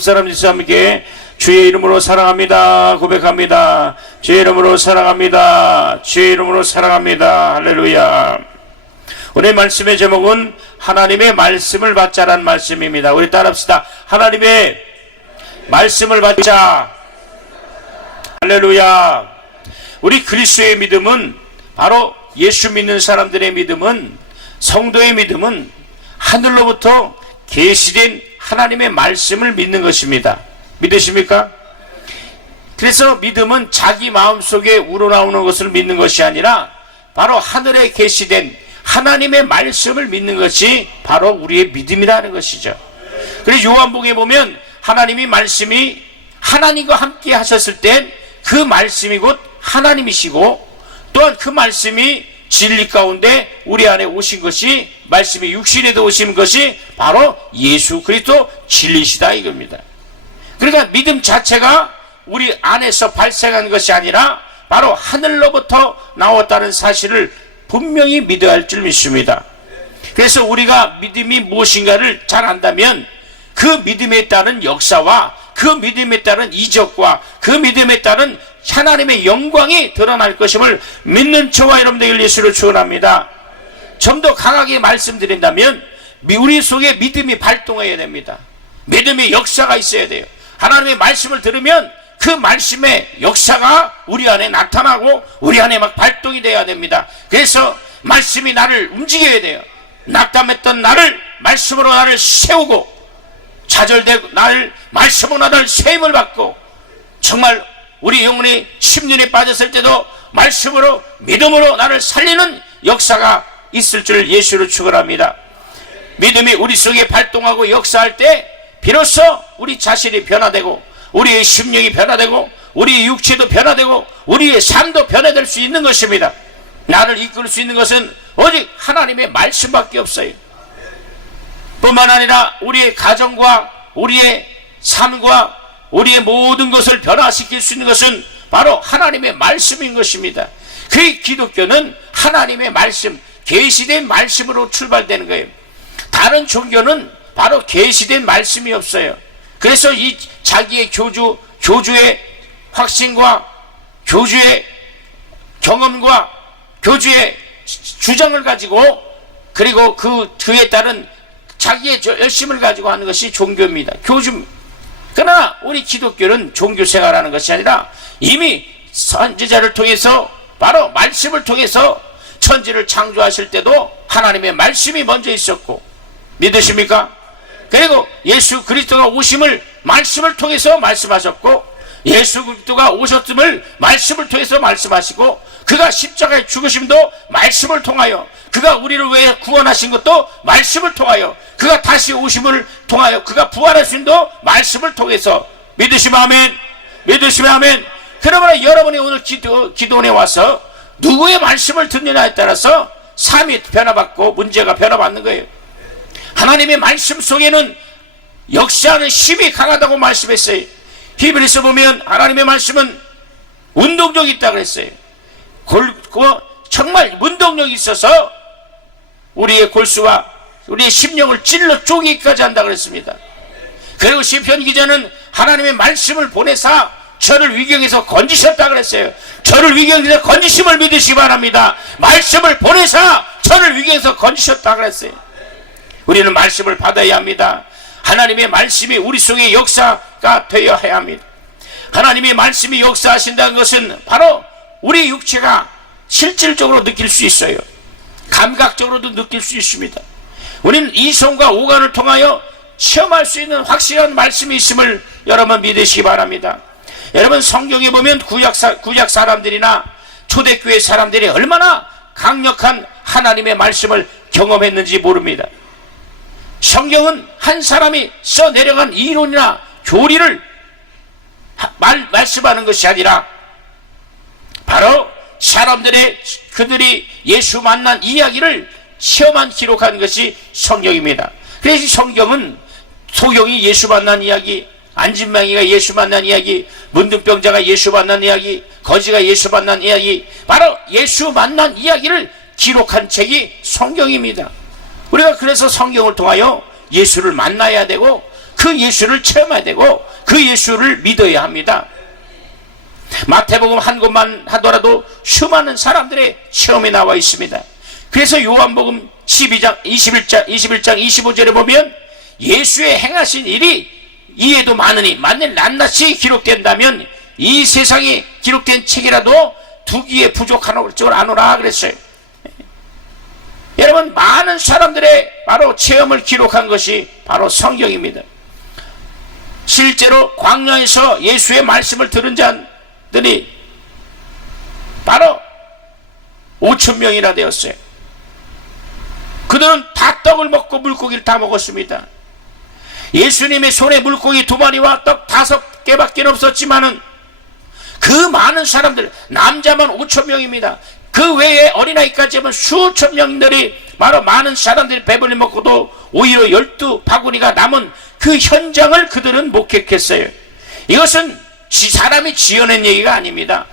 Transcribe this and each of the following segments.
옆 사람 함께 주의 이름으로 사랑합니다 고백합니다. 주의 이름으로 사랑합니다. 주의 이름으로 사랑합니다. 할렐루야. 오늘 말씀의 제목은 하나님의 말씀을 받자라는 말씀입니다. 우리 따라합시다. 하나님의 말씀을 받자. 할렐루야. 우리 그리스도의 믿음은, 바로 예수 믿는 사람들의 믿음은, 성도의 믿음은 하늘로부터 계시된 하나님의 말씀을 믿는 것입니다. 믿으십니까? 그래서 믿음은 자기 마음속에 우러나오는 것을 믿는 것이 아니라 바로 하늘에 계시된 하나님의 말씀을 믿는 것이 바로 우리의 믿음이라는 것이죠. 그래서 요한복음에 보면 하나님이 말씀이 하나님과 함께 하셨을 땐 그 말씀이 곧 하나님이시고, 또한 그 말씀이 진리 가운데 우리 안에 오신 것이, 말씀이 육신에도 오신 것이 바로 예수 그리스도 진리시다 이겁니다. 그러니까 믿음 자체가 우리 안에서 발생한 것이 아니라 바로 하늘로부터 나왔다는 사실을 분명히 믿어야 할 줄 믿습니다. 그래서 우리가 믿음이 무엇인가를 잘 안다면 그 믿음에 따른 역사와 그 믿음에 따른 이적과 그 믿음에 따른 하나님의 영광이 드러날 것임을 믿는 저와 여러분들 예수를 축원합니다. 좀 더 강하게 말씀드린다면 우리 속에 믿음이 발동해야 됩니다. 믿음의 역사가 있어야 돼요. 하나님의 말씀을 들으면 그 말씀의 역사가 우리 안에 나타나고 우리 안에 막 발동이 돼야 됩니다. 그래서 말씀이 나를 움직여야 돼요. 낙담했던 나를 말씀으로 나를 세우고, 좌절되고 나를 말씀으로 나를 세임을 받고, 정말 우리 영혼이 심륜에 빠졌을 때도 말씀으로 믿음으로 나를 살리는 역사가 있을 줄 예수를 축원합니다. 믿음이 우리 속에 발동하고 역사할 때 비로소 우리 자신이 변화되고 우리의 심령이 변화되고 우리의 육체도 변화되고 우리의 삶도 변화될 수 있는 것입니다. 나를 이끌 수 있는 것은 오직 하나님의 말씀밖에 없어요. 뿐만 아니라 우리의 가정과 우리의 삶과 우리의 모든 것을 변화시킬 수 있는 것은 바로 하나님의 말씀인 것입니다. 그 기독교는 하나님의 말씀, 계시된 말씀으로 출발되는 거예요. 다른 종교는 바로 계시된 말씀이 없어요. 그래서 이 자기의 교주의 확신과 교주의 경험과 교주의 주장을 가지고, 그리고 그에 따른 자기의 열심을 가지고 하는 것이 종교입니다. 그러나 우리 기독교는 종교 생활하는 것이 아니라 이미 선지자를 통해서, 바로 말씀을 통해서 천지를 창조하실 때도 하나님의 말씀이 먼저 있었고, 믿으십니까? 그리고 예수 그리스도가 오심을 말씀을 통해서 말씀하셨고, 예수 그리스도가 오셨음을 말씀을 통해서 말씀하시고, 그가 십자가에 죽으심도 말씀을 통하여, 그가 우리를 왜 구원하신 것도 말씀을 통하여, 그가 다시 오심을 통하여, 그가 부활하심도 말씀을 통해서. 믿으시면 아멘. 믿으시면 아멘. 그러면 여러분이 오늘 기도원에 와서 누구의 말씀을 듣느냐에 따라서 삶이 변화받고 문제가 변화받는 거예요. 하나님의 말씀 속에는 역사하는 힘이 강하다고 말씀했어요. 히브리서 보면 하나님의 말씀은 운동력이 있다고 그랬어요. 정말 운동력이 있어서 우리의 골수와 우리의 심령을 찔러 쪼개기까지 한다고 그랬습니다. 그리고 시편 기자는 하나님의 말씀을 보내사 저를 위경에서 건지셨다고 그랬어요. 저를 위경에서 건지심을 믿으시기 바랍니다. 말씀을 보내사 저를 위경에서 건지셨다고 그랬어요. 우리는 말씀을 받아야 합니다. 하나님의 말씀이 우리 속에 역사가 되어야 합니다. 하나님의 말씀이 역사하신다는 것은 바로 우리 육체가 실질적으로 느낄 수 있어요. 감각적으로도 느낄 수 있습니다. 우리는 이성과 오감을 통하여 체험할 수 있는 확실한 말씀이 있음을 여러분 믿으시기 바랍니다. 여러분 성경에 보면 구약 사람들이나 초대교회 사람들이 얼마나 강력한 하나님의 말씀을 경험했는지 모릅니다. 성경은 한 사람이 써내려간 이론이나 교리를 말씀하는 것이 아니라 바로 그들이 예수 만난 이야기를 체험한 기록한 것이 성경입니다. 그래서 성경은 소경이 예수 만난 이야기, 안진망이가 예수 만난 이야기, 문둥병자가 예수 만난 이야기, 거지가 예수 만난 이야기, 바로 예수 만난 이야기를 기록한 책이 성경입니다. 우리가 그래서 성경을 통하여 예수를 만나야 되고 그 예수를 체험해야 되고 그 예수를 믿어야 합니다. 마태복음 한 곳만 하더라도 수많은 사람들의 체험이 나와 있습니다. 그래서 요한복음 21장 25절에 보면 예수의 행하신 일이 이에도 많으니 만일 낱낱이 기록된다면 이 세상에 기록된 책이라도 두 귀에 부족한 줄 아노라 그랬어요. 여러분, 많은 사람들의 바로 체험을 기록한 것이 바로 성경입니다. 실제로 광야에서 예수의 말씀을 들은 자들이 바로 5,000명이나 되었어요. 그들은 다 떡을 먹고 물고기를 다 먹었습니다. 예수님의 손에 물고기 2마리와 떡 5개밖에 없었지만은 그 많은 사람들, 남자만 5,000명입니다. 그 외에 어린아이까지 하면 수천 명들이 바로 많은 사람들이 배불리 먹고도 오히려 12바구니가 남은 그 현장을 그들은 목격했어요. 이것은 사람이 지어낸 얘기가 아닙니다.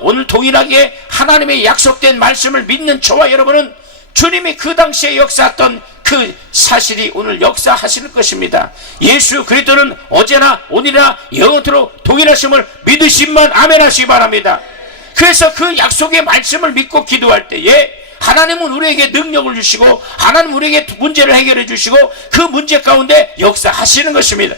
오늘 동일하게 하나님의 약속된 말씀을 믿는 저와 여러분은 주님이 그 당시에 역사했던 그 사실이 오늘 역사하실 것입니다. 예수 그리스도는 어제나 오늘이나 영원토록 동일하심을 믿으시면 아멘 하시기 바랍니다. 그래서 그 약속의 말씀을 믿고 기도할 때에 하나님은 우리에게 능력을 주시고 하나님은 우리에게 문제를 해결해 주시고 그 문제 가운데 역사하시는 것입니다.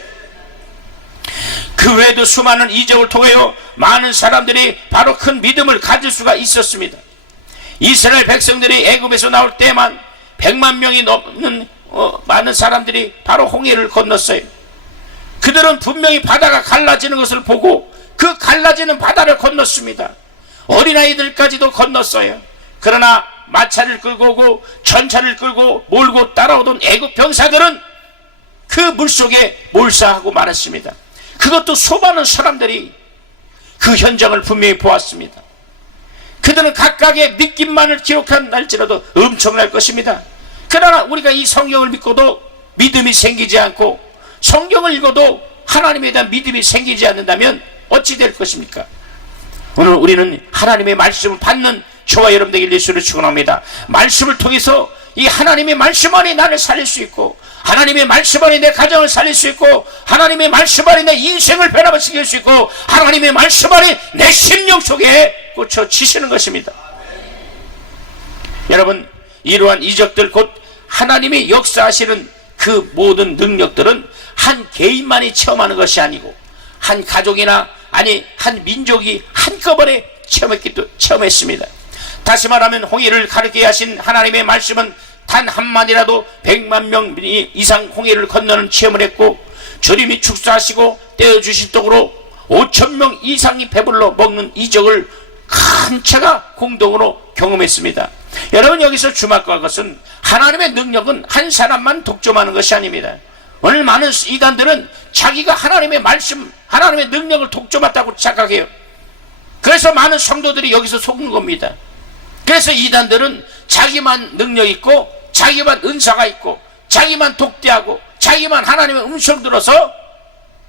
그 외에도 수많은 이적을 통하여 많은 사람들이 바로 큰 믿음을 가질 수가 있었습니다. 이스라엘 백성들이 애굽에서 나올 때만 100만 명이 넘는 많은 사람들이 바로 홍해를 건넜어요. 그들은 분명히 바다가 갈라지는 것을 보고 그 갈라지는 바다를 건넜습니다. 어린아이들까지도 건넜어요. 그러나 마차를 끌고 오고 전차를 끌고 몰고 따라오던 애굽 병사들은 그 물속에 몰사하고 말았습니다. 그것도 수많은 사람들이 그 현장을 분명히 보았습니다. 그들은 각각의 느낌만을 기록한 날지라도 엄청날 것입니다. 그러나 우리가 이 성경을 믿고도 믿음이 생기지 않고 성경을 읽어도 하나님에 대한 믿음이 생기지 않는다면 어찌 될 것입니까? 오늘 우리는 하나님의 말씀을 받는 저와 여러분에게 예수를 축원합니다. 말씀을 통해서 이 하나님의 말씀 안에 나를 살릴 수 있고 하나님의 말씀 안에 내 가정을 살릴 수 있고 하나님의 말씀 안에 내 인생을 변화시킬 수 있고 하나님의 말씀 안에 내 심령 속에 꽂혀지시는 것입니다. 여러분, 이러한 이적들 곧 하나님이 역사하시는 그 모든 능력들은 한 개인만이 체험하는 것이 아니고 한 가족이나 아니 한 민족이 한꺼번에 체험했습니다. 다시 말하면 홍해를 가르게 하신 하나님의 말씀은 단 한마디라도 100만 명 이상 홍해를 건너는 체험을 했고 주님이 축사하시고 떼어주신 떡으로 5,000명 이상이 배불러 먹는 이적을 큰 차가 공동으로 경험했습니다. 여러분, 여기서 주목할 것은 하나님의 능력은 한 사람만 독점하는 것이 아닙니다. 오늘 많은 이단들은 자기가 하나님의 말씀, 하나님의 능력을 독점했다고 착각해요. 그래서 많은 성도들이 여기서 속는 겁니다. 그래서 이단들은 자기만 능력 있고 자기만 은사가 있고 자기만 독대하고 자기만 하나님의 음성 들어서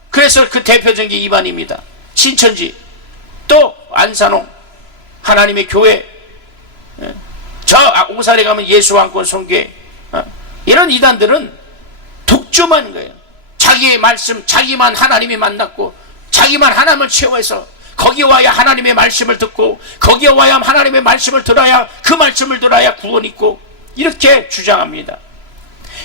그래서 그 대표적인 게 이반입니다. 신천지 또 안산홍 하나님의 교회 저 오사리 가면 예수왕권 성교회 이런 이단들은 독점하는 거예요. 자기의 말씀 자기만 하나님이 만났고 자기만 하나님을 채워서 거기 와야 하나님의 말씀을 듣고 거기에 와야 하나님의 말씀을 들어야 그 말씀을 들어야 구원이 있고 이렇게 주장합니다.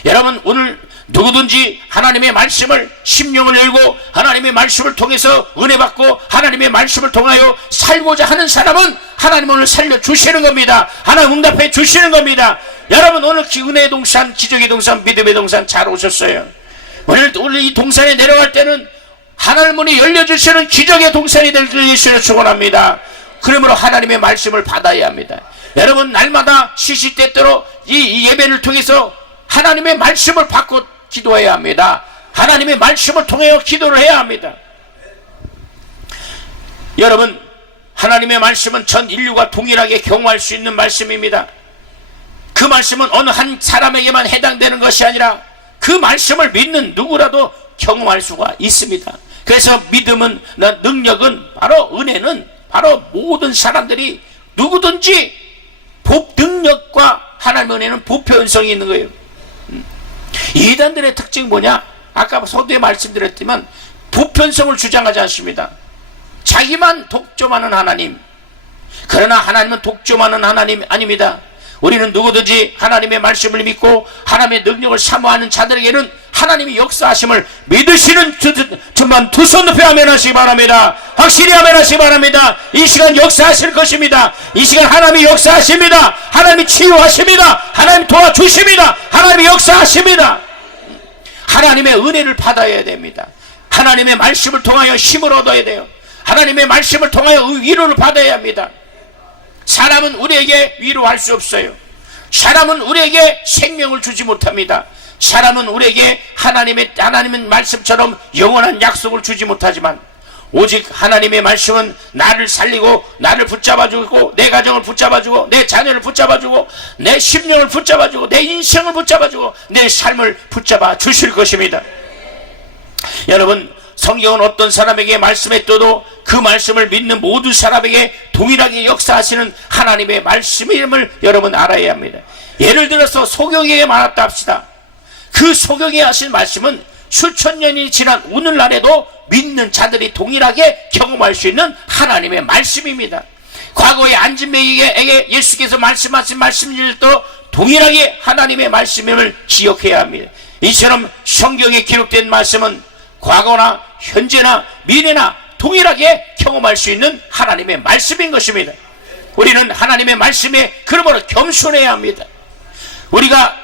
여러분, 오늘 누구든지 하나님의 말씀을 심령을 열고 하나님의 말씀을 통해서 은혜 받고 하나님의 말씀을 통하여 살고자 하는 사람은 하나님 오늘 살려주시는 겁니다. 하나님 응답해 주시는 겁니다. 여러분, 오늘 은혜의 동산, 기적의 동산, 믿음의 동산 잘 오셨어요. 오늘 이 동산에 내려갈 때는 하늘 문이 열려주시는 기적의 동산이 될 줄 예수를 축원합니다. 그러므로 하나님의 말씀을 받아야 합니다. 여러분, 날마다 시시때때로 이 예배를 통해서 하나님의 말씀을 받고 기도해야 합니다. 하나님의 말씀을 통해 기도를 해야 합니다. 여러분, 하나님의 말씀은 전 인류가 동일하게 경험할 수 있는 말씀입니다. 그 말씀은 어느 한 사람에게만 해당되는 것이 아니라 그 말씀을 믿는 누구라도 경험할 수가 있습니다. 그래서 믿음은, 능력은, 바로 은혜는 바로 모든 사람들이 누구든지 능력과 하나님의 은혜는 보편성이 있는 거예요. 이단들의 특징이 뭐냐? 아까 서두에 말씀드렸지만 보편성을 주장하지 않습니다. 자기만 독점하는 하나님. 그러나 하나님은 독점하는 하나님 아닙니다. 우리는 누구든지 하나님의 말씀을 믿고 하나님의 능력을 사모하는 자들에게는 하나님이 역사하심을 믿으시는 저만 두 손 높여 아멘하시기 바랍니다. 확실히 아멘하시기 바랍니다. 이 시간 역사하실 것입니다. 이 시간 하나님이 역사하십니다. 하나님이 치유하십니다. 하나님이 도와주십니다. 하나님이 역사하십니다. 하나님의 은혜를 받아야 됩니다. 하나님의 말씀을 통하여 힘을 얻어야 돼요. 하나님의 말씀을 통하여 위로를 받아야 합니다. 사람은 우리에게 위로할 수 없어요. 사람은 우리에게 생명을 주지 못합니다. 사람은 우리에게 하나님의 말씀처럼 영원한 약속을 주지 못하지만 오직 하나님의 말씀은 나를 살리고 나를 붙잡아주고 내 가정을 붙잡아주고 내 자녀를 붙잡아주고 내 심령을 붙잡아주고 내 인생을 붙잡아주고 내 삶을 붙잡아 주실 것입니다. 여러분, 성경은 어떤 사람에게 말씀했어도 그 말씀을 믿는 모든 사람에게 동일하게 역사하시는 하나님의 말씀임을 여러분 알아야 합니다. 예를 들어서 소경에게 말했다 합시다. 그 소경에 하신 말씀은 수천 년이 지난 오늘날에도 믿는 자들이 동일하게 경험할 수 있는 하나님의 말씀입니다. 과거에 안진뱅이에게 예수께서 말씀하신 말씀들도 동일하게 하나님의 말씀임을 기억해야 합니다. 이처럼 성경에 기록된 말씀은 과거나 현재나 미래나 동일하게 경험할 수 있는 하나님의 말씀인 것입니다. 우리는 하나님의 말씀에 그러므로 겸손해야 합니다. 우리가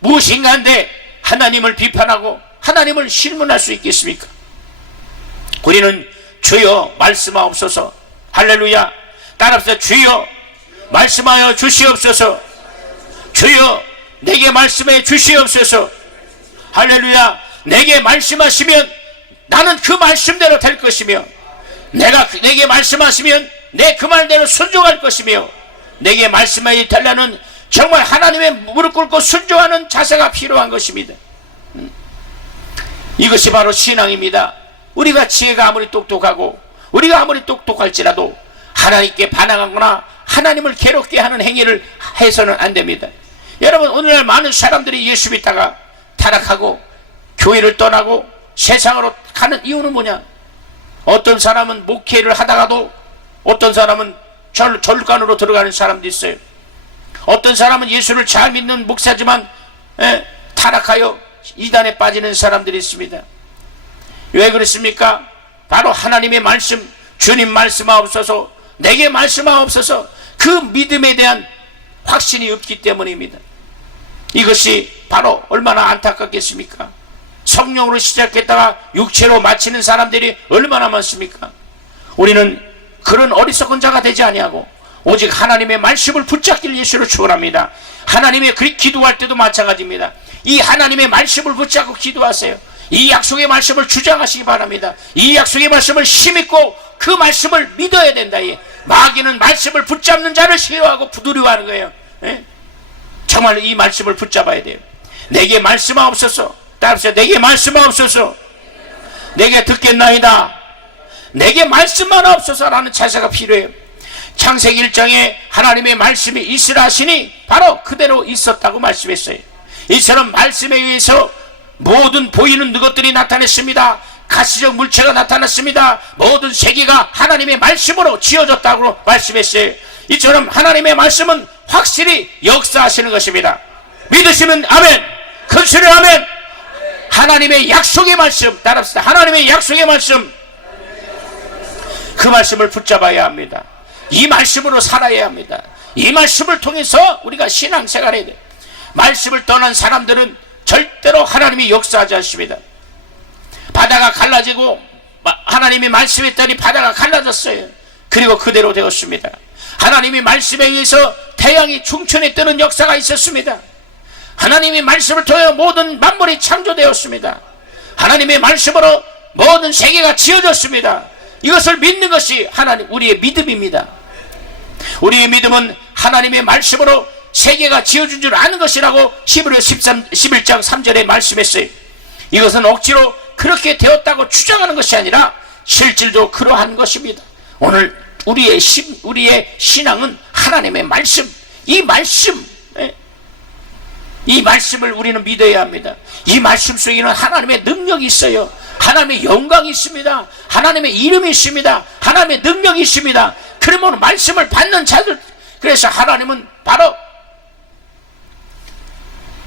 무엇인가 한데 하나님을 비판하고 하나님을 신문할 수 있겠습니까? 우리는 주여 말씀하옵소서. 할렐루야. 따라합시다. 주여 말씀하여 주시옵소서. 주여 내게 말씀해 주시옵소서. 할렐루야. 내게 말씀하시면 나는 그 말씀대로 될 것이며 내게 말씀하시면 내 그 말대로 순종할 것이며 내게 말씀하여 달라는 정말 하나님의 무릎 꿇고 순종하는 자세가 필요한 것입니다. 이것이 바로 신앙입니다. 우리가 지혜가 아무리 똑똑하고 우리가 아무리 똑똑할지라도 하나님께 반항하거나 하나님을 괴롭게 하는 행위를 해서는 안 됩니다. 여러분, 오늘날 많은 사람들이 예수 믿다가 타락하고 교회를 떠나고 세상으로 가는 이유는 뭐냐? 어떤 사람은 목회를 하다가도 어떤 사람은 절간으로 들어가는 사람도 있어요. 어떤 사람은 예수를 잘 믿는 목사지만 타락하여 이단에 빠지는 사람들이 있습니다. 왜 그렇습니까? 바로 하나님의 말씀, 주님 말씀하옵소서, 내게 말씀하옵소서, 그 믿음에 대한 확신이 없기 때문입니다. 이것이 바로 얼마나 안타깝겠습니까? 성령으로 시작했다가 육체로 마치는 사람들이 얼마나 많습니까? 우리는 그런 어리석은 자가 되지 아니하고 오직 하나님의 말씀을 붙잡길 예수로 축원합니다. 하나님의 기도할 때도 마찬가지입니다. 이 하나님의 말씀을 붙잡고 기도하세요. 이 약속의 말씀을 주장하시기 바랍니다. 이 약속의 말씀을 힘있고 그 말씀을 믿어야 된다. 마귀는 말씀을 붙잡는 자를 싫어하고 두려워하는 거예요. 정말 이 말씀을 붙잡아야 돼요. 내게 말씀하옵소서. 따라서 내게 말씀하옵소서. 내게 듣겠나이다. 내게 말씀만 하옵소서라는 자세가 필요해요. 창세기 1장에 하나님의 말씀이 있으라 하시니 바로 그대로 있었다고 말씀했어요. 이처럼 말씀에 의해서 모든 보이는 것들이 나타났습니다. 가시적 물체가 나타났습니다. 모든 세계가 하나님의 말씀으로 지어졌다고 말씀했어요. 이처럼 하나님의 말씀은 확실히 역사하시는 것입니다. 믿으시면 아멘. 큰 소리로 아멘. 하나님의 약속의 말씀, 따라합시다. 하나님의 약속의 말씀, 그 말씀을 붙잡아야 합니다. 이 말씀으로 살아야 합니다. 이 말씀을 통해서 우리가 신앙생활을 해야 돼요. 말씀을 떠난 사람들은 절대로 하나님이 역사하지 않습니다. 바다가 갈라지고 하나님이 말씀했더니 바다가 갈라졌어요. 그리고 그대로 되었습니다. 하나님이 말씀에 의해서 태양이 중천에 뜨는 역사가 있었습니다. 하나님의 말씀을 통해 모든 만물이 창조되었습니다. 하나님의 말씀으로 모든 세계가 지어졌습니다. 이것을 믿는 것이 우리의 믿음입니다. 우리의 믿음은 하나님의 말씀으로 세계가 지어준 줄 아는 것이라고 히브리서 11장 3절에 말씀했어요. 이것은 억지로 그렇게 되었다고 주장하는 것이 아니라 실질도 그러한 것입니다. 오늘 우리의 신앙은 하나님의 말씀, 이 말씀, 이 말씀을 우리는 믿어야 합니다. 이 말씀 속에는 하나님의 능력이 있어요. 하나님의 영광이 있습니다. 하나님의 이름이 있습니다. 하나님의 능력이 있습니다. 그러면 말씀을 받는 자들, 그래서 하나님은 바로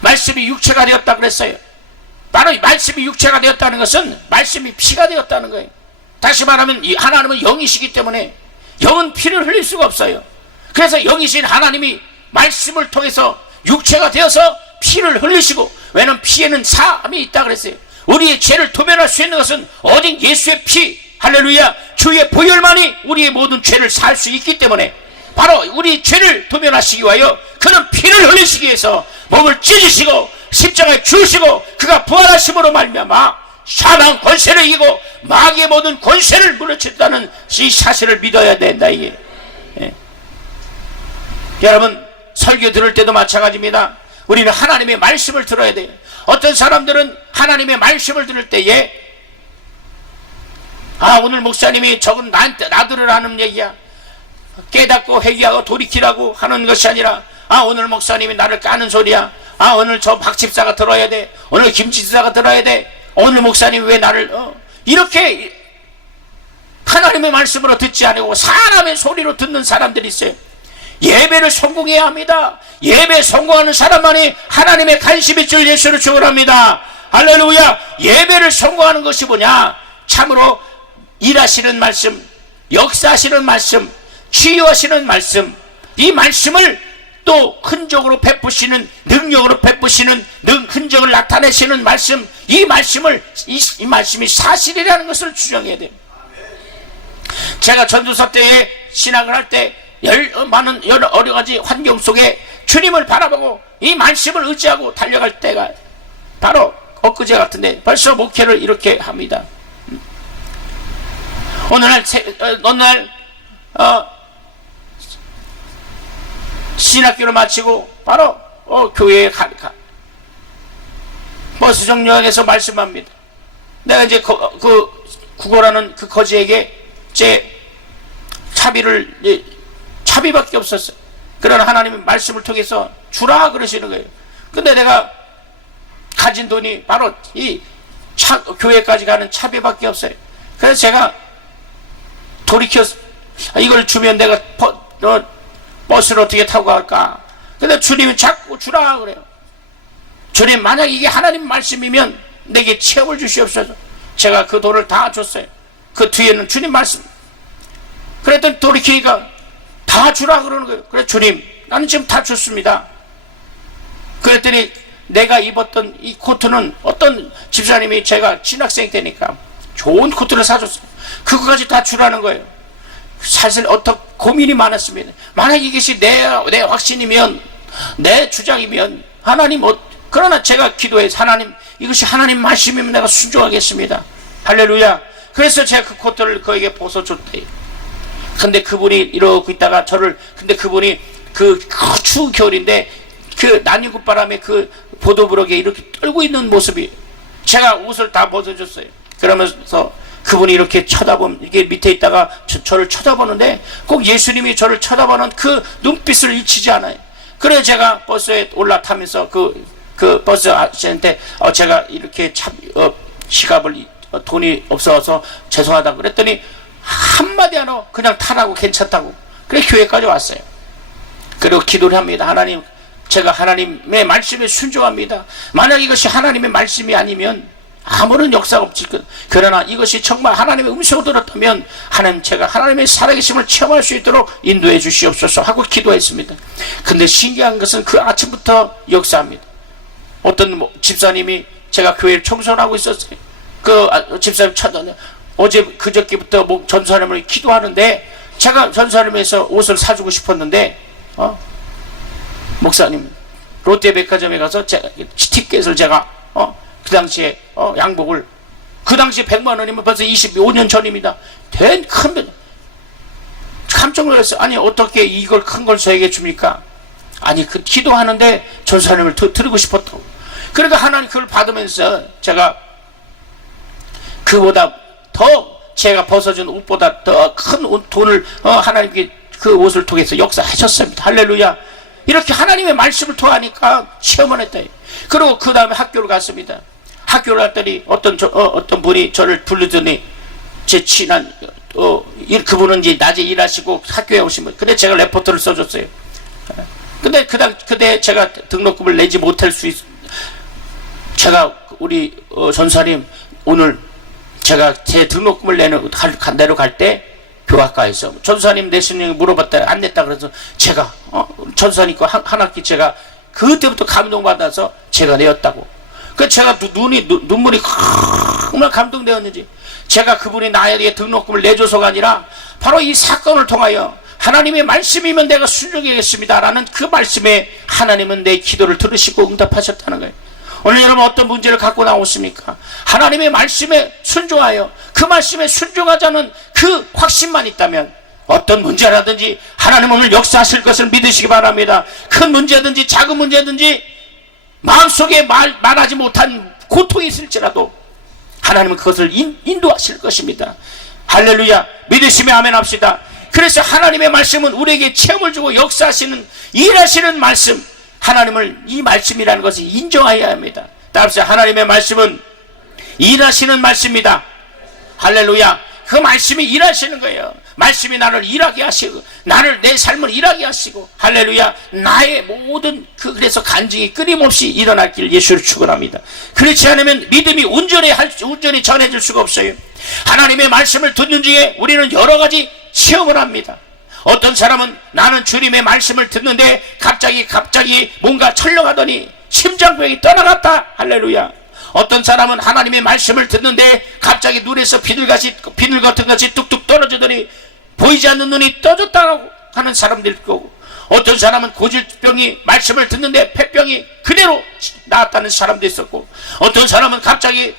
말씀이 육체가 되었다 그랬어요. 바로 이 말씀이 육체가 되었다는 것은 말씀이 피가 되었다는 거예요. 다시 말하면 하나님은 영이시기 때문에 영은 피를 흘릴 수가 없어요. 그래서 영이신 하나님이 말씀을 통해서 육체가 되어서 피를 흘리시고, 왜냐하면 피에는 사함이 있다 그랬어요. 우리의 죄를 도면할 수 있는 것은 오직 예수의 피, 할렐루야, 주의 보혈만이 우리의 모든 죄를 살 수 있기 때문에 바로 우리 죄를 도면하시기 위하여 그는 피를 흘리시기 위해서 몸을 찢으시고 십자가에 죽으시고 그가 부활하심으로 말미암아 사망 권세를 이기고 마귀의 모든 권세를 물리쳤다는 이 사실을 믿어야 된다. 이게 여러분, 설교 들을 때도 마찬가지입니다. 우리는 하나님의 말씀을 들어야 돼요. 어떤 사람들은 하나님의 말씀을 들을 때에 오늘 목사님이 저건 나들을 하는 얘기야, 깨닫고 회개하고 돌이키라고 하는 것이 아니라 오늘 목사님이 나를 까는 소리야, 오늘 저 박 집사가 들어야 돼, 오늘 김 집사가 들어야 돼, 오늘 목사님이 왜 나를 이렇게 하나님의 말씀으로 듣지 않고 사람의 소리로 듣는 사람들이 있어요. 예배를 성공해야 합니다. 예배 성공하는 사람만이 하나님의 관심이 줄 예수를 축원합니다. 할렐루야. 예배를 성공하는 것이 뭐냐? 참으로 일하시는 말씀, 역사하시는 말씀, 치유하시는 말씀, 이 말씀을 또 흔적으로 베푸시는, 능력으로 베푸시는, 흔적을 나타내시는 말씀, 이 말씀이 사실이라는 것을 주장해야 돼요. 제가 전도사 때에 신학을 할 때 많은 여러 가지 환경 속에 주님을 바라보고 이 말씀을 의지하고 달려갈 때가 바로 엊그제 같은데 벌써 목회를 이렇게 합니다. 어느 날 신학교를 마치고 바로 교회에 버스 정류장에서 말씀합니다. 내가 이제 국어라는 그 거지에게 제 차비밖에 없었어요. 그러나 하나님의 말씀을 통해서 주라 그러시는 거예요. 근데 내가 가진 돈이 바로 이 교회까지 가는 차비밖에 없어요. 그래서 제가 돌이켜서 이걸 주면 내가 버스를 어떻게 타고 갈까? 근데 주님이 자꾸 주라 그래요. 주님, 만약 이게 하나님 말씀이면 내게 체험을 주시옵소서. 제가 그 돈을 다 줬어요. 그 뒤에는 주님 말씀. 그랬더니 돌이키니까 다 주라 그러는 거예요. 그래서 주님, 나는 지금 다 줬습니다. 그랬더니 내가 입었던 이 코트는 어떤 집사님이 제가 신학생 때니까 좋은 코트를 사줬어요. 그거까지 다 주라는 거예요. 사실 고민이 많았습니다. 만약 이것이 내 확신이면, 내 주장이면 하나님 그러나 제가 기도해서 하나님, 이것이 하나님 말씀이면 내가 순종하겠습니다. 할렐루야. 그래서 제가 그 코트를 그에게 벗어줬대요. 근데 그분이 이러고 있다가 근데 그분이 추운 겨울인데 그 난이굿바람에 그 보도브럭에 이렇게 떨고 있는 모습이, 제가 옷을 다 벗어줬어요. 그러면서 그분이 이렇게 이게 밑에 있다가 저를 쳐다보는데 꼭 예수님이 저를 쳐다보는 그 눈빛을 잊히지 않아요. 그래서 제가 버스에 올라타면서 그 버스 아저씨한테 제가 이렇게 지갑을 돈이 없어서 죄송하다고 그랬더니 한마디 안 하고 그냥 타라고, 괜찮다고. 그래 교회까지 왔어요. 그리고 기도를 합니다. 하나님, 제가 하나님의 말씀에 순종합니다. 만약 이것이 하나님의 말씀이 아니면 아무런 역사가 없을 것. 그러나 이것이 정말 하나님의 음성을 들었다면 하나님, 제가 하나님의 살아계심을 체험할 수 있도록 인도해 주시옵소서 하고 기도했습니다. 근데 신기한 것은 그 아침부터 역사합니다. 어떤 집사님이, 제가 교회를 청소하고 있었어요. 그 집사님 그저께부터 전사님을 기도하는데 제가 전사님에서 옷을 사주고 싶었는데 목사님, 롯데백화점에 가서 티켓을 제가 그 당시에 양복을, 그 당시에 100만 원이면 벌써 25년 전입니다. 깜짝 놀랐어요. 아니 어떻게 이걸 큰 걸 저에게 줍니까? 아니 그 기도하는데 전사님을 더 드리고 싶었다고. 그러니까 하나님 그걸 받으면서 제가 그보다 더, 제가 벗어준 옷보다 더 큰 돈을 하나님께 그 옷을 통해서 역사하셨습니다. 할렐루야. 이렇게 하나님의 말씀을 통하니까 시험을 했다. 그리고 그 다음에 학교를 갔습니다. 학교를 갔더니 어떤 분이 저를 부르더니 제 친한 그분은 이제 낮에 일하시고 학교에 오신 분. 근데 제가 레포트를 써줬어요. 근데 그때 제가 등록금을 내지 못할 수 제가 우리 전사님 오늘 제가 제 등록금을 내로 갈 때 교학과에서 전사님 내시는 물어봤다 안 냈다 그래서 제가 전사님과 한 학기 제가 그때부터 감동받아서 제가 내었다고. 그 제가 눈물이 정말 감동되었는지 제가 그분이 나에게 등록금을 내줘서가 아니라 바로 이 사건을 통하여 하나님의 말씀이면 내가 순종하겠습니다 라는 그 말씀에 하나님은 내 기도를 들으시고 응답하셨다는 거예요. 오늘 여러분 어떤 문제를 갖고 나오십니까? 하나님의 말씀에 순종하여 그 말씀에 순종하자는 그 확신만 있다면 어떤 문제라든지 하나님은 오늘 역사하실 것을 믿으시기 바랍니다. 큰 문제든지 작은 문제든지 마음속에 말하지 못한 고통이 있을지라도 하나님은 그것을 인도하실 것입니다. 할렐루야. 믿으시면 아멘 합시다. 그래서 하나님의 말씀은 우리에게 체험을 주고 역사하시는 일하시는 말씀, 하나님을 이 말씀이라는 것을 인정해야 합니다. 따라서 하나님의 말씀은 일하시는 말씀입니다. 할렐루야. 그 말씀이 일하시는 거예요. 말씀이 나를 일하게 하시고 내 삶을 일하게 하시고 할렐루야. 나의 모든 그래서 간증이 끊임없이 일어날 길 예수를 축원합니다. 그렇지 않으면 믿음이 온전히 전해질 수가 없어요. 하나님의 말씀을 듣는 중에 우리는 여러 가지 시험을 합니다. 어떤 사람은 나는 주님의 말씀을 듣는데 갑자기 뭔가 철렁하더니 심장병이 떠나갔다. 할렐루야. 어떤 사람은 하나님의 말씀을 듣는데 갑자기 눈에서 비늘 같은 것이 뚝뚝 떨어지더니 보이지 않는 눈이 떠졌다고 하는 사람들이 있고, 어떤 사람은 고질병이 말씀을 듣는데 폐병이 그대로 나았다는 사람도 있었고, 어떤 사람은 갑자기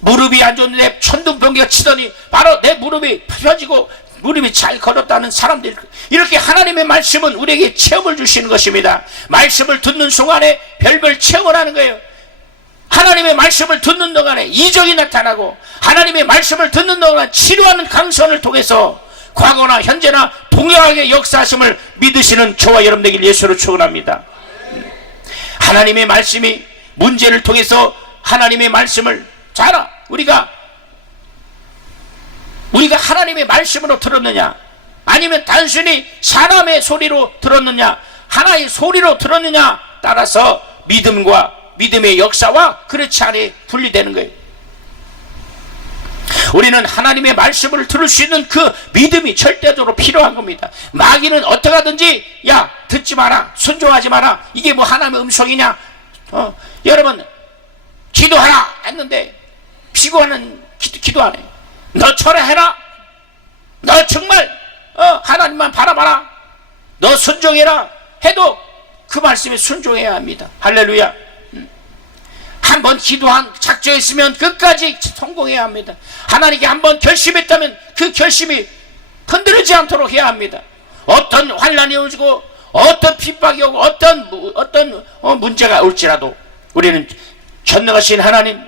무릎이 안 좋은데 천둥번개가 치더니 바로 내 무릎이 펴지고 무릎이 잘 걸었다는 사람들. 이렇게 하나님의 말씀은 우리에게 체험을 주시는 것입니다. 말씀을 듣는 순간에 별별 체험을 하는 거예요. 하나님의 말씀을 듣는 동안에 이적이 나타나고 하나님의 말씀을 듣는 동안 치료하는 강선을 통해서 과거나 현재나 동일하게 역사하심을 믿으시는 저와 여러분에게 예수로 축원합니다. 하나님의 말씀이 문제를 통해서 하나님의 말씀을 우리가 하나님의 말씀으로 들었느냐 아니면 단순히 사람의 소리로 들었느냐 하나의 소리로 들었느냐 따라서 믿음의 역사와 그렇지 않게 분리되는 거예요. 우리는 하나님의 말씀을 들을 수 있는 그 믿음이 절대적으로 필요한 겁니다. 마귀는 어떻게 하든지 듣지 마라, 순종하지 마라, 이게 뭐 하나님의 음성이냐. 여러분 기도하라 했는데 피고하는 기도 안 해. 너 철회해라. 너 정말 하나님만 바라봐라. 너 순종해라 해도 그 말씀에 순종해야 합니다. 할렐루야. 한번 기도한 작정했으면 끝까지 성공해야 합니다. 하나님께 한번 결심했다면 그 결심이 흔들리지 않도록 해야 합니다. 어떤 환난이 오고 어떤 핍박이 오고 어떤 문제가 올지라도 우리는 전능하신 하나님,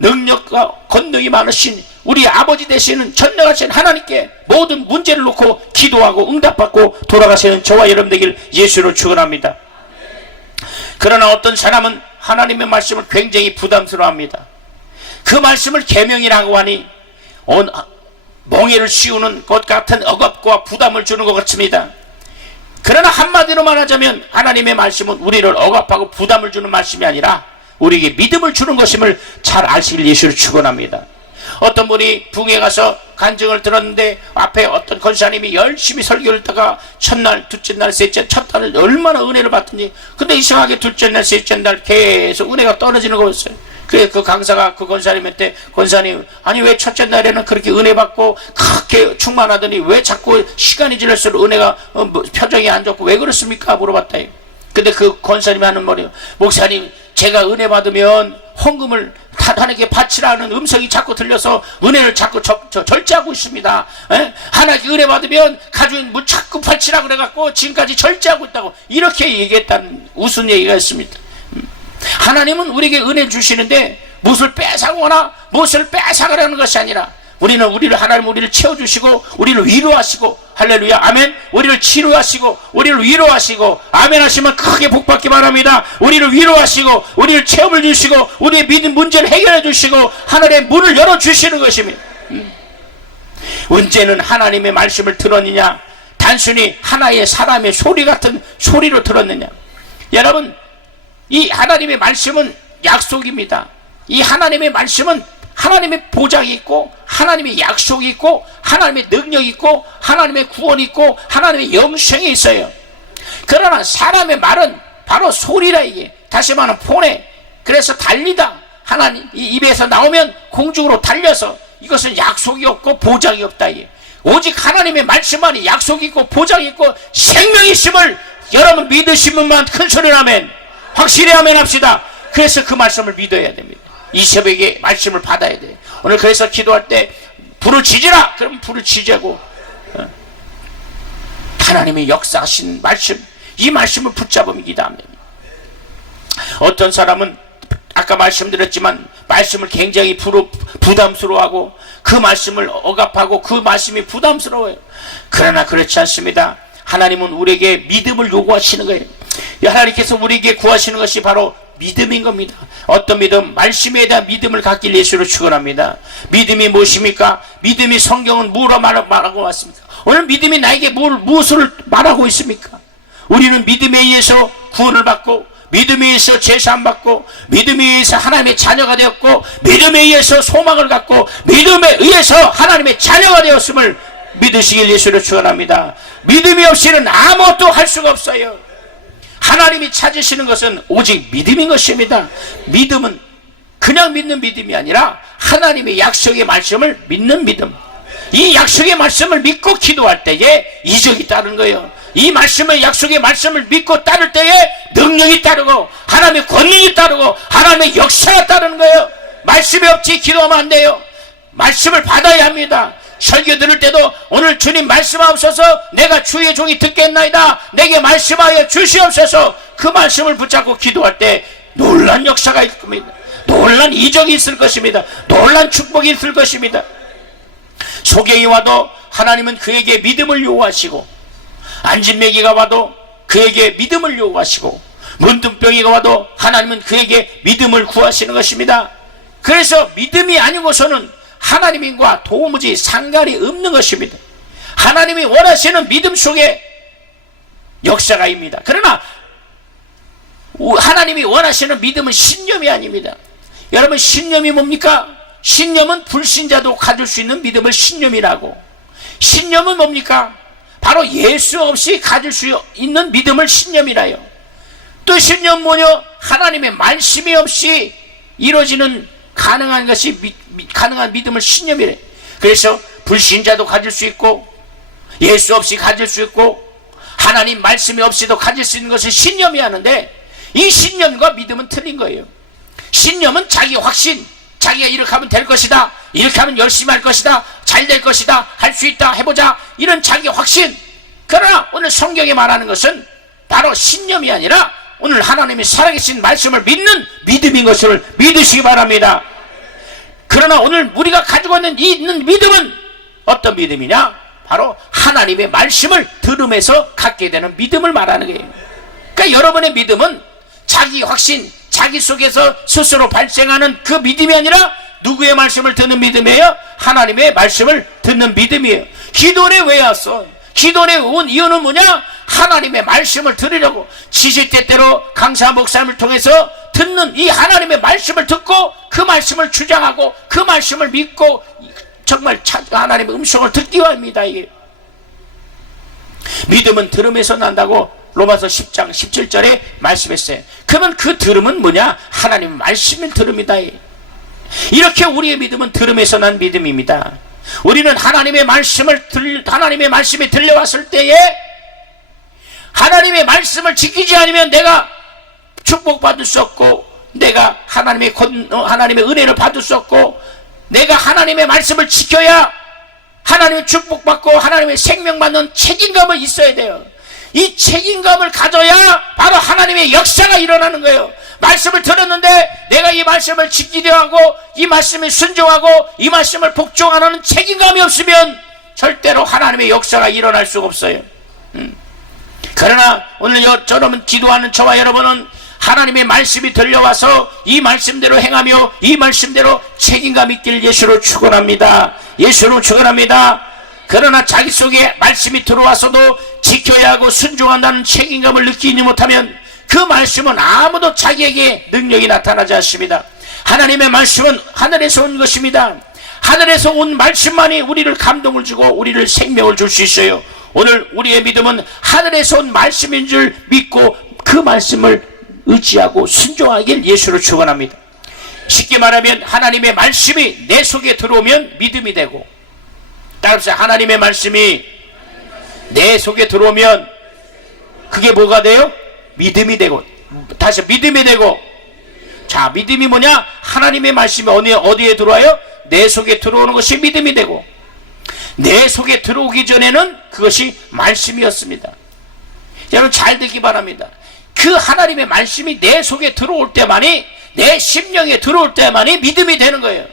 능력과 권능이 많으신 우리 아버지 되시는 전능하신 하나님께 모든 문제를 놓고 기도하고 응답받고 돌아가시는 저와 여러분 되길 예수로 축원합니다. 그러나 어떤 사람은 하나님의 말씀을 굉장히 부담스러워합니다. 그 말씀을 계명이라고 하니 멍에를 씌우는 것 같은 억압과 부담을 주는 것 같습니다. 그러나 한마디로 말하자면 하나님의 말씀은 우리를 억압하고 부담을 주는 말씀이 아니라 우리에게 믿음을 주는 것임을 잘 아시길 예수를 축원합니다. 어떤 분이 붕에 가서 간증을 들었는데 앞에 어떤 권사님이 열심히 설교를 듣다가 첫날, 둘째 날, 셋째, 첫 달을 얼마나 은혜를 받든지, 근데 이상하게 둘째 날, 셋째 날 계속 은혜가 떨어지는 거였어요. 그 강사가 그 권사님한테, 권사님, 아니 왜 첫째 날에는 그렇게 은혜 받고 그렇게 충만하더니 왜 자꾸 시간이 지날수록 은혜가 표정이 안 좋고 왜 그렇습니까? 물어봤다. 근데 그 권사님이 하는 말이에요. 목사님, 제가 은혜 받으면 헌금을 하나님께 바치라는 음성이 자꾸 들려서 은혜를 자꾸 절제하고 있습니다. 하나님께 은혜 받으면 가져온 물 자꾸 바치라 그래갖고 지금까지 절제하고 있다고 이렇게 얘기했다는 우스운 얘기가 있습니다. 하나님은 우리에게 은혜를 주시는데 무엇을 뺏어가거나 무엇을 뺏어가려는 것이 아니라 하나님 우리를 채워주시고 우리를 위로하시고 할렐루야, 아멘. 우리를 치료하시고 우리를 위로하시고, 아멘 하시면 크게 복받기 바랍니다. 우리를 위로하시고 우리를 체험을 주시고 우리의 믿음 문제를 해결해 주시고 하늘의 문을 열어주시는 것입니다. 언제는 하나님의 말씀을 들었느냐, 단순히 하나의 사람의 소리 같은 소리로 들었느냐. 여러분, 이 하나님의 말씀은 약속입니다. 이 하나님의 말씀은 하나님의 보장이 있고 하나님의 약속이 있고 하나님의 능력이 있고 하나님의 구원이 있고 하나님의 영생이 있어요. 그러나 사람의 말은 바로 소리라. 이게 다시 말하면 폰에, 그래서 달리다, 하나님 이 입에서 나오면 공중으로 달려서, 이것은 약속이 없고 보장이 없다. 이게 오직 하나님의 말씀만이 약속이 있고 보장이 있고 생명이 있음을 여러분 믿으신 분만 큰 소리로 아멘, 확실히 아멘 합시다. 그래서 그 말씀을 믿어야 됩니다. 이 새벽에 말씀을 받아야 돼요. 오늘 그래서 기도할 때 불을 지지라, 그럼 불을 지자고, 하나님의 역사하신 말씀, 이 말씀을 붙잡으면 기도합니다. 어떤 사람은 아까 말씀드렸지만 말씀을 굉장히 부담스러워하고 그 말씀을 억압하고 그 말씀이 부담스러워요. 그러나 그렇지 않습니다. 하나님은 우리에게 믿음을 요구하시는 거예요. 하나님께서 우리에게 구하시는 것이 바로 믿음인 겁니다. 어떤 믿음? 말씀에 대한 믿음을 갖길 예수로 축원합니다. 믿음이 무엇입니까? 믿음이 성경은 뭐라 말하고 왔습니까? 오늘 믿음이 나에게 무엇을 말하고 있습니까? 우리는 믿음에 의해서 구원을 받고, 믿음에 의해서 제사함 받고, 믿음에 의해서 하나님의 자녀가 되었고, 믿음에 의해서 소망을 갖고, 믿음에 의해서 하나님의 자녀가 되었음을 믿으시길 예수로 축원합니다. 믿음이 없이는 아무것도 할 수가 없어요. 하나님이 찾으시는 것은 오직 믿음인 것입니다. 믿음은 그냥 믿는 믿음이 아니라 하나님의 약속의 말씀을 믿는 믿음. 이 약속의 말씀을 믿고 기도할 때에 이적이 따르는 거예요. 이 말씀의 약속의 말씀을 믿고 따를 때에 능력이 따르고 하나님의 권능이 따르고 하나님의 역사가 따르는 거예요. 말씀이 없이 기도하면 안 돼요. 말씀을 받아야 합니다. 설교 들을 때도 오늘 주님 말씀하옵소서, 내가 주의 종이 듣겠나이다, 내게 말씀하여 주시옵소서, 그 말씀을 붙잡고 기도할 때 놀란 역사가 있을 겁니다. 놀란 이적이 있을 것입니다. 놀란 축복이 있을 것입니다. 소경이 와도 하나님은 그에게 믿음을 요구하시고, 안진매기가 와도 그에게 믿음을 요구하시고, 문둥병이가 와도 하나님은 그에게 믿음을 구하시는 것입니다. 그래서 믿음이 아니고서는 하나님과 도무지 상관이 없는 것입니다. 하나님이 원하시는 믿음 속에 역사가 입니다. 그러나 하나님이 원하시는 믿음은 신념이 아닙니다. 여러분, 신념이 뭡니까? 신념은 불신자도 가질 수 있는 믿음을 신념이라고. 신념은 뭡니까? 바로 예수 없이 가질 수 있는 믿음을 신념이라요. 또 신념 뭐냐? 하나님의 말씀이 없이 이루어지는 가능한 것이 가능한 믿음을 신념이래. 그래서 불신자도 가질 수 있고 예수 없이 가질 수 있고 하나님 말씀이 없이도 가질 수 있는 것을 신념이 하는데, 이 신념과 믿음은 틀린 거예요. 신념은 자기 확신, 자기가 이렇게 하면 될 것이다, 이렇게 하면 열심히 할 것이다, 잘 될 것이다, 할 수 있다, 해보자, 이런 자기 확신. 그러나 오늘 성경이 말하는 것은 바로 신념이 아니라 오늘 하나님이 살아계신 말씀을 믿는 믿음인 것을 믿으시기 바랍니다. 그러나 오늘 우리가 가지고 있는 믿음은 어떤 믿음이냐? 바로 하나님의 말씀을 들으면서 갖게 되는 믿음을 말하는 거예요. 그러니까 여러분의 믿음은 자기 확신, 자기 속에서 스스로 발생하는 그 믿음이 아니라 누구의 말씀을 듣는 믿음이에요? 하나님의 말씀을 듣는 믿음이에요. 기도원에 왜 왔어? 기도원에 온 이유는 뭐냐? 하나님의 말씀을 들으려고, 시시때때로 강사 목사님을 통해서 듣는 이 하나님의 말씀을 듣고 그 말씀을 주장하고 그 말씀을 믿고 정말 하나님의 음성을 듣기 위함입니다. 이게 믿음은 들음에서 난다고 로마서 10장 17절에 말씀했어요. 그러면 그 들음은 뭐냐? 하나님의 말씀을 들음이다. 이렇게 우리의 믿음은 들음에서 난 믿음입니다. 우리는 하나님의 말씀이 들려왔을 때에 하나님의 말씀을 지키지 않으면 내가 축복받을 수 없고, 내가 하나님의 은혜를 받을 수 없고, 내가 하나님의 말씀을 지켜야 하나님의 축복받고 하나님의 생명받는 책임감이 있어야 돼요. 이 책임감을 가져야 바로 하나님의 역사가 일어나는 거예요. 말씀을 들었는데 내가 이 말씀을 지키려 하고 이 말씀에 순종하고 이 말씀을 복종하는 책임감이 없으면 절대로 하나님의 역사가 일어날 수가 없어요. 그러나 오늘 저러분 기도하는 저와 여러분은 하나님의 말씀이 들려와서 이 말씀대로 행하며 이 말씀대로 책임감 있길 예수로 축원합니다. 예수로 축원합니다. 그러나 자기 속에 말씀이 들어와서도 지켜야 하고 순종한다는 책임감을 느끼지 못하면 그 말씀은 아무도 자기에게 능력이 나타나지 않습니다. 하나님의 말씀은 하늘에서 온 것입니다. 하늘에서 온 말씀만이 우리를 감동을 주고 우리를 생명을 줄 수 있어요. 오늘 우리의 믿음은 하늘에서 온 말씀인 줄 믿고 그 말씀을 의지하고 순종하길 예수로 축원합니다. 쉽게 말하면 하나님의 말씀이 내 속에 들어오면 믿음이 되고, 따라서 하나님의 말씀이 내 속에 들어오면 그게 뭐가 돼요? 믿음이 되고. 다시 믿음이 되고. 자, 믿음이 뭐냐? 하나님의 말씀이 어디에 들어와요? 내 속에 들어오는 것이 믿음이 되고, 내 속에 들어오기 전에는 그것이 말씀이었습니다. 여러분 잘 듣기 바랍니다. 그 하나님의 말씀이 내 속에 들어올 때만이, 내 심령에 들어올 때만이 믿음이 되는 거예요.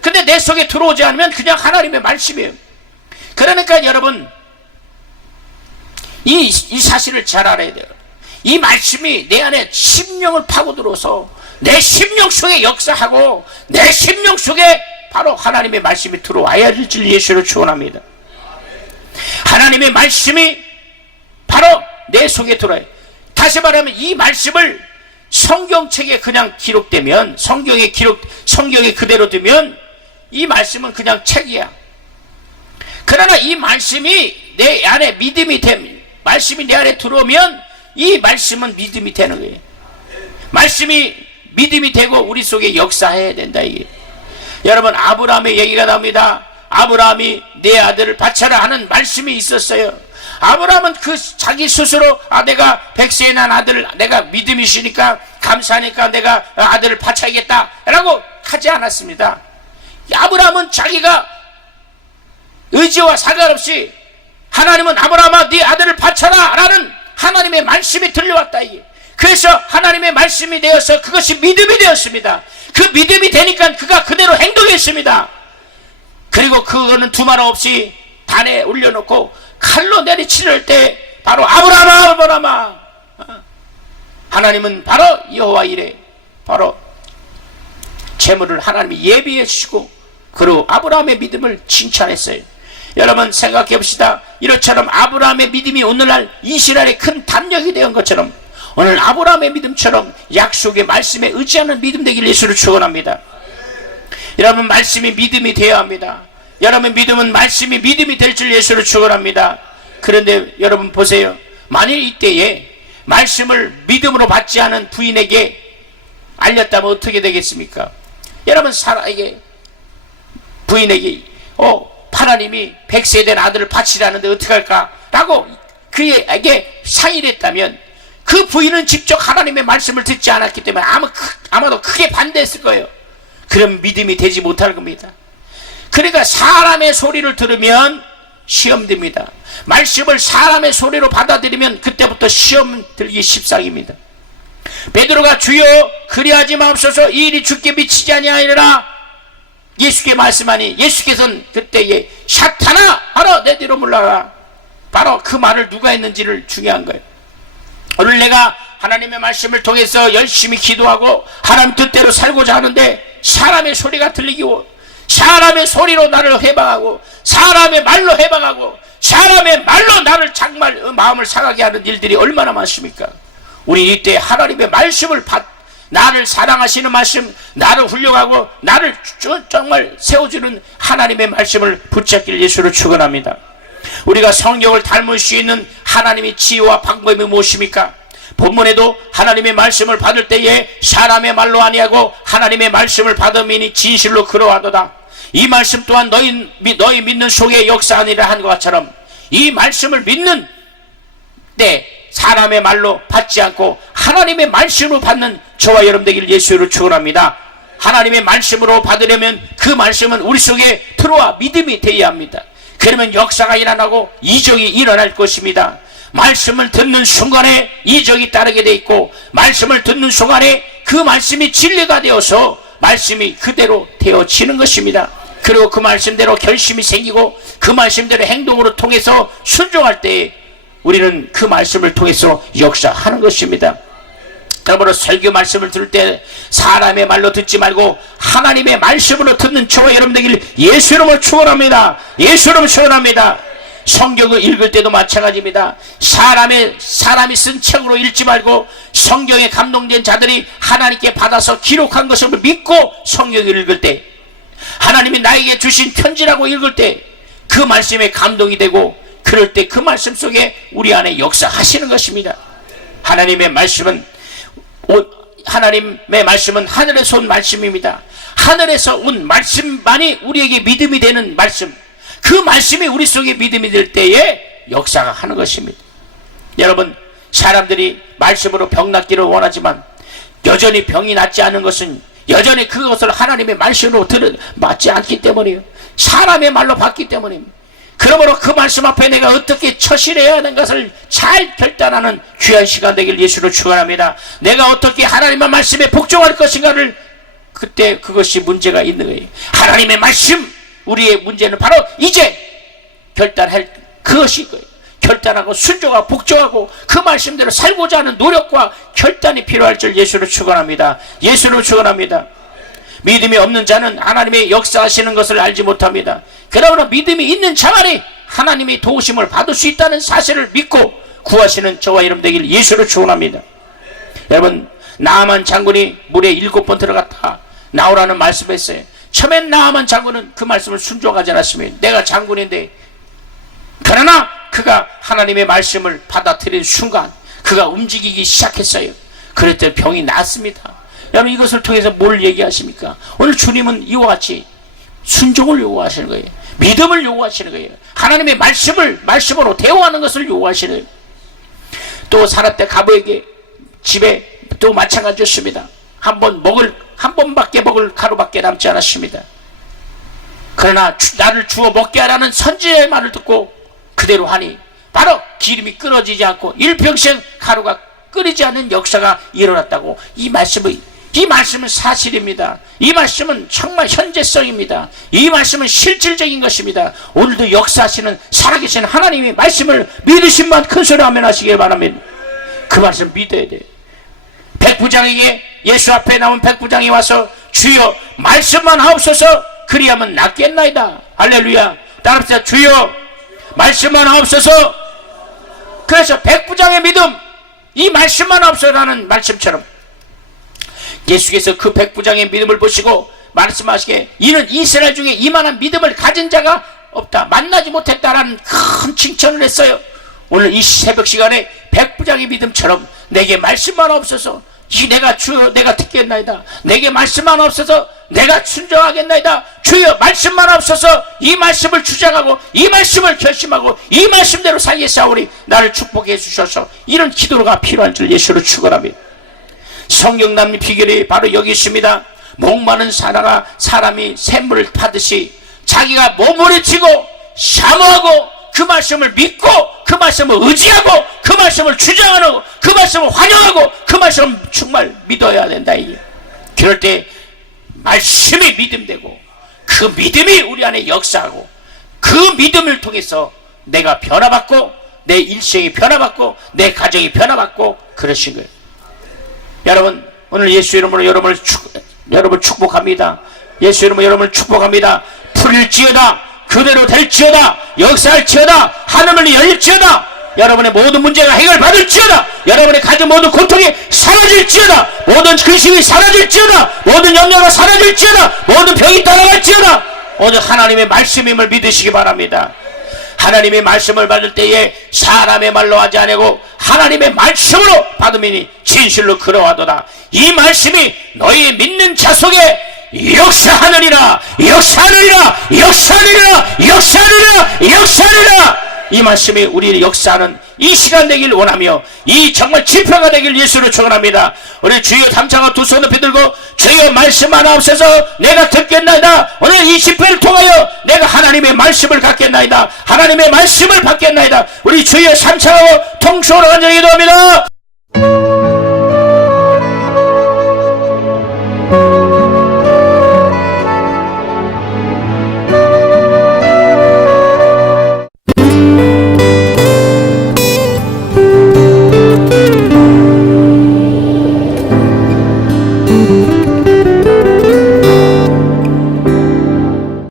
근데 내 속에 들어오지 않으면 그냥 하나님의 말씀이에요. 그러니까 여러분 이 사실을 잘 알아야 돼요. 이 말씀이 내 안에 심령을 파고들어서 내 심령 속에 역사하고 내 심령 속에 바로 하나님의 말씀이 들어와야 될 줄 예수를 축원합니다. 하나님의 말씀이 바로 내 속에 들어와요. 다시 말하면 이 말씀을 성경책에 그냥 기록되면, 성경에 그대로 두면 이 말씀은 그냥 책이야. 그러나 이 말씀이 내 안에 믿음이 되면, 말씀이 내 안에 들어오면 이 말씀은 믿음이 되는 거예요. 말씀이 믿음이 되고 우리 속에 역사해야 된다 이게. 여러분 아브라함의 얘기가 나옵니다. 아브라함이 내 아들을 바쳐라 하는 말씀이 있었어요. 아브라함은 그 자기 스스로 내가 100세에 난 아들, 내가 믿음이 있으니까 감사하니까 내가 아들을 바쳐야겠다 라고 하지 않았습니다. 아브라함은 자기가 의지와 상관없이 하나님은 아브라함아 네 아들을 바쳐라 라는 하나님의 말씀이 들려왔다 이게. 그래서 하나님의 말씀이 되어서 그것이 믿음이 되었습니다. 그 믿음이 되니까 그가 그대로 행동했습니다. 그리고 그거는 두말함 없이 단에 올려놓고 칼로 내리치를 때 바로 아브라함아 아브라함아, 하나님은 바로 여호와 이레, 바로 재물을 하나님이 예비해 주시고 그리고 아브라함의 믿음을 칭찬했어요. 여러분 생각해 봅시다. 이렇처럼 아브라함의 믿음이 오늘날 이스라엘의 큰 담력이 된 것처럼 오늘 아브라함의 믿음처럼 약속의 말씀에 의지하는 믿음 되길 예수를 축원합니다. 여러분 말씀이 믿음이 되어야 합니다. 여러분 믿음은 말씀이 믿음이 될 줄 예수를 축원합니다. 그런데 여러분 보세요. 만일 이때에 말씀을 믿음으로 받지 않은 부인에게 알렸다면 어떻게 되겠습니까? 여러분 부인에게 하나님이 100세 된 아들을 바치라는데 어떡할까? 라고 그에게 상의를 했다면 그 부인은 직접 하나님의 말씀을 듣지 않았기 때문에 아마도 크게 반대했을 거예요. 그럼 믿음이 되지 못할 겁니다. 그러니까 사람의 소리를 들으면 시험 듭니다. 말씀을 사람의 소리로 받아들이면 그때부터 시험 들기 십상입니다. 베드로가 주여 그리하지 마옵소서 이 일이 주께 미치지 아니하리라 예수께 말씀하니 예수께서는 그때에 사탄아 바로 내 뒤로 물러가라. 바로 그 말을 누가 했는지를 중요한 거예요. 오늘 내가 하나님의 말씀을 통해서 열심히 기도하고 하나님 뜻대로 살고자 하는데 사람의 소리가 들리고 사람의 소리로 나를 해방하고 사람의 말로 해방하고 사람의 말로 나를 정말 마음을 상하게 하는 일들이 얼마나 많습니까? 우리 이때 하나님의 말씀을 나를 사랑하시는 말씀, 나를 훌륭하고 나를 정말 세워주는 하나님의 말씀을 붙잡길 예수를 축원합니다. 우리가 성경을 닮을 수 있는 하나님의 지혜와 방법이 무엇입니까? 본문에도 하나님의 말씀을 받을 때에 사람의 말로 아니하고 하나님의 말씀을 받음이니 진실로 그러하도다. 이 말씀 또한 너희 믿는 속에 역사하니라 한 것처럼 이 말씀을 믿는 때 사람의 말로 받지 않고 하나님의 말씀으로 받는 저와 여러분 되길 예수를 축원합니다. 하나님의 말씀으로 받으려면 그 말씀은 우리 속에 들어와 믿음이 되어야 합니다. 그러면 역사가 일어나고 이적이 일어날 것입니다. 말씀을 듣는 순간에 이적이 따르게 돼 있고 말씀을 듣는 순간에 그 말씀이 진리가 되어서 말씀이 그대로 되어지는 것입니다. 그리고 그 말씀대로 결심이 생기고 그 말씀대로 행동으로 통해서 순종할 때 우리는 그 말씀을 통해서 역사하는 것입니다. 그러므로 설교 말씀을 들을 때 사람의 말로 듣지 말고 하나님의 말씀으로 듣는 저와 여러분 되기를 예수 이름으로 축원합니다. 예수 이름으로 축원합니다. 성경을 읽을 때도 마찬가지입니다. 사람이 쓴 책으로 읽지 말고 성경에 감동된 자들이 하나님께 받아서 기록한 것을 믿고 성경을 읽을 때, 하나님이 나에게 주신 편지라고 읽을 때 그 말씀에 감동이 되고, 그럴 때 그 말씀 속에 우리 안에 역사하시는 것입니다. 하나님의 말씀은 하늘에서 온 말씀입니다. 하늘에서 온 말씀만이 우리에게 믿음이 되는 말씀, 그 말씀이 우리 속에 믿음이 될 때에 역사가 하는 것입니다. 여러분, 사람들이 말씀으로 병 낫기를 원하지만 여전히 병이 낫지 않은 것은 여전히 그것을 하나님의 말씀으로 맞지 않기 때문이에요. 사람의 말로 받기 때문입니다. 그러므로 그 말씀 앞에 내가 어떻게 처신해야 하는 것을 잘 결단하는 귀한 시간 되길 예수로 축원합니다. 내가 어떻게 하나님의 말씀에 복종할 것인가를, 그때 그것이 문제가 있는 거예요. 하나님의 말씀, 우리의 문제는 바로 이제 결단할 그것이 거예요. 결단하고 순종하고 복종하고 그 말씀대로 살고자 하는 노력과 결단이 필요할 줄 예수로 축원합니다. 예수로 축원합니다. 믿음이 없는 자는 하나님의 역사하시는 것을 알지 못합니다. 그러므로 믿음이 있는 자만이 하나님의 도우심을 받을 수 있다는 사실을 믿고 구하시는 저와 여러분 되길 예수로 축원합니다. 여러분, 나아만 장군이 물에 7번 들어갔다 나오라는 말씀을 했어요. 처음엔 나아만 장군은 그 말씀을 순종하지 않았으면, 내가 장군인데, 그러나 그가 하나님의 말씀을 받아들인 순간 그가 움직이기 시작했어요. 그랬더니 병이 낫습니다. 여러분, 이것을 통해서 뭘 얘기하십니까? 오늘 주님은 이와 같이 순종을 요구하시는 거예요. 믿음을 요구하시는 거예요. 하나님의 말씀으로 대화하는 것을 요구하시는 거예요. 또 사납대 가부에게 집에 또 마찬가지였습니다. 한 번밖에 먹을 가루밖에 남지 않았습니다. 그러나 나를 주워 먹게 하라는 선지자의 말을 듣고 그대로 하니 바로 기름이 끊어지지 않고 일평생 가루가 끓이지 않는 역사가 일어났다고. 이 말씀은 사실입니다. 이 말씀은 정말 현재성입니다. 이 말씀은 실질적인 것입니다. 오늘도 역사하시는 살아계신 하나님의 말씀을 믿으신 만 큰 소리 아멘 하시길 바랍니다. 그 말씀 믿어야 돼요. 백부장에게, 예수 앞에 나온 백부장이 와서 주여 말씀만 하옵소서, 그리하면 낫겠나이다. 할렐루야. 따라합시다. 주여 말씀만 하옵소서. 그래서 백부장의 믿음, 이 말씀만 하옵소서라는 말씀처럼 예수께서 그 백부장의 믿음을 보시고 말씀하시기에 이는 이스라엘 중에 이만한 믿음을 가진 자가 없다, 만나지 못했다라는 큰 칭찬을 했어요. 오늘 이 새벽 시간에 백부장의 믿음처럼 내게 말씀만 없어서 내가 듣겠나이다. 내게 말씀만 없어서 내가 순종하겠나이다. 주여 말씀만 없어서 이 말씀을 주장하고 이 말씀을 결심하고 이 말씀대로 살겠사오니 나를 축복해 주셔서, 이런 기도가 필요한 줄 예수로 축원합니다. 성경 남는 비결이 바로 여기 있습니다. 목마른 사람이 샘물을 타듯이 자기가 몸을 치고 사모하고 그 말씀을 믿고 그 말씀을 의지하고 그 말씀을 주장하고 그 말씀을 환영하고 그 말씀을 정말 믿어야 된다. 이게. 그럴 때 말씀이 믿음되고 그 믿음이 우리 안에 역사하고 그 믿음을 통해서 내가 변화받고 내 일생이 변화받고 내 가정이 변화받고 그러신 거예요. 여러분, 오늘 예수 이름으로 여러분을 축복합니다. 예수 이름으로 여러분을 축복합니다. 풀릴지어다, 그대로 될지어다, 역사할지어다, 하늘문이 열릴지어다, 여러분의 모든 문제가 해결받을지어다, 여러분의 가진 모든 고통이 사라질지어다, 모든 근심이 사라질지어다, 모든 염려가 사라질지어다, 모든 병이 떠나갈지어다. 오늘 하나님의 말씀임을 믿으시기 바랍니다. 하나님의 말씀을 받을 때에 사람의 말로 하지 아니고 하나님의 말씀으로 받으니 진실로 그러하도다. 이 말씀이 너희 믿는 자 속에 역사하느니라, 역사하느니라, 역사하느니라, 역사하느니라, 역사하느니라. 이 말씀이 우리의 역사하는 이 시간 되길 원하며 이 정말 지표가 되길 예수로 축원합니다. 우리 주여 담창과 두 손을 비들고 주여 말씀만 하옵소서, 내가 듣겠나이다. 오늘 이 집회를 통하여 내가 하나님의 말씀을 갖겠나이다. 하나님의 말씀을 받겠나이다. 우리 주여 삼창하고 통수로 간절히 기도합니다.